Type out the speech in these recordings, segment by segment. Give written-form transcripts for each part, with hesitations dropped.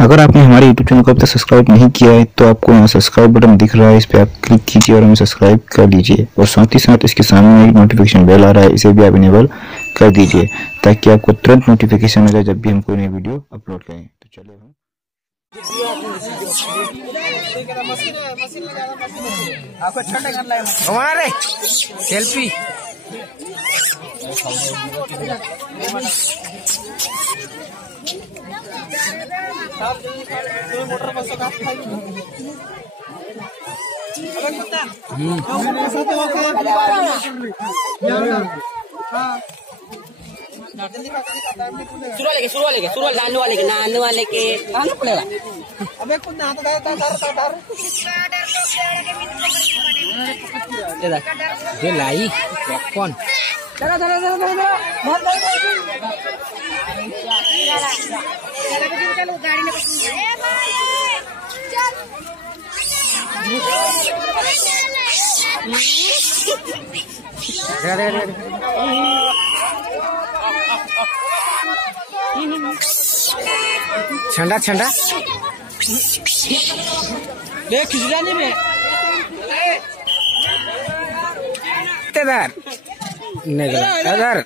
अगर आपने हमारे YouTube चैनल को अब तक सब्सक्राइब नहीं किया है तो आपको यहाँ सब्सक्राइब बटन दिख रहा है, इस पर आप क्लिक कीजिए और हमें सब्सक्राइब कर लीजिए। और साथ ही साथ इसके सामने एक नोटिफिकेशन बेल आ रहा है, इसे भी आप इनेबल कर दीजिए ताकि आपको तुरंत नोटिफिकेशन मिल जाए जब भी हम कोई नई वीडियो अपलोड करें। तो चलिए हमारे सेल्फी शुरू वाले के पड़ेगा। अबे खुद ना तो ये लाई कौन चलो चलो चलो चलो चलो गाड़ी में ठंडा ठंडा देख खिचड़ी में इधर इधर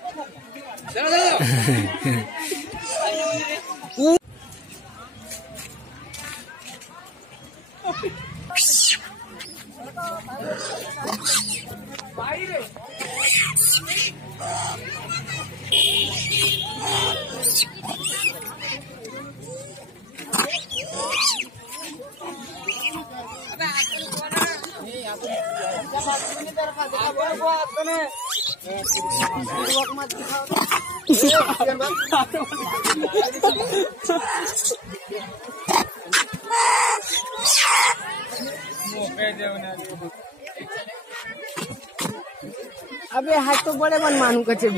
अबे हाथ तो बड़े मन मानू कच्चे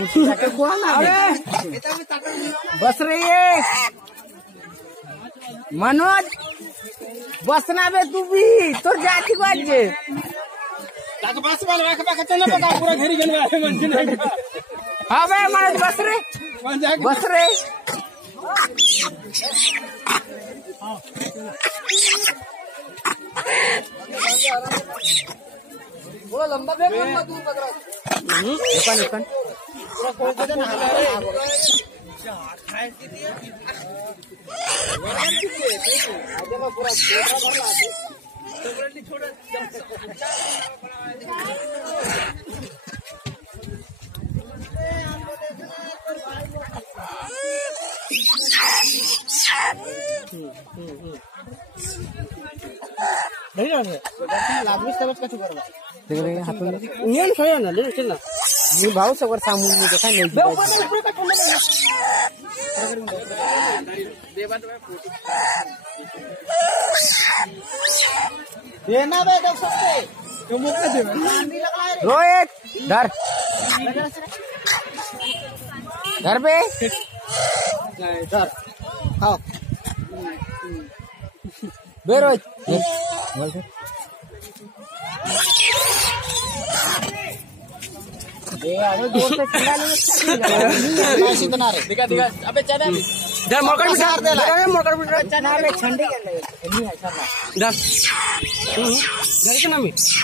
बस रही है मनोज बसना बे तू भी तो जाती बाजे बस वाला पूरा घेरी हाँ भाई मनोज बस रे वो लंबा बैग लंबा दूर पकड़ा दुकान पूरा कोई ना नहीं जाने लागू सब का चुकर देख रहे हैं हाथ में नियन सोया ना ले चलना ये भाव से वर सामू में देखा नहीं देना बे देख सकते क्यों मुंह पे देना रोहित घर पे इधर आओ बेरोज दिखा अबे चना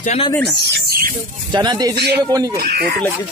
चना देना चना दे इसलिए कोनी को फोटो लगी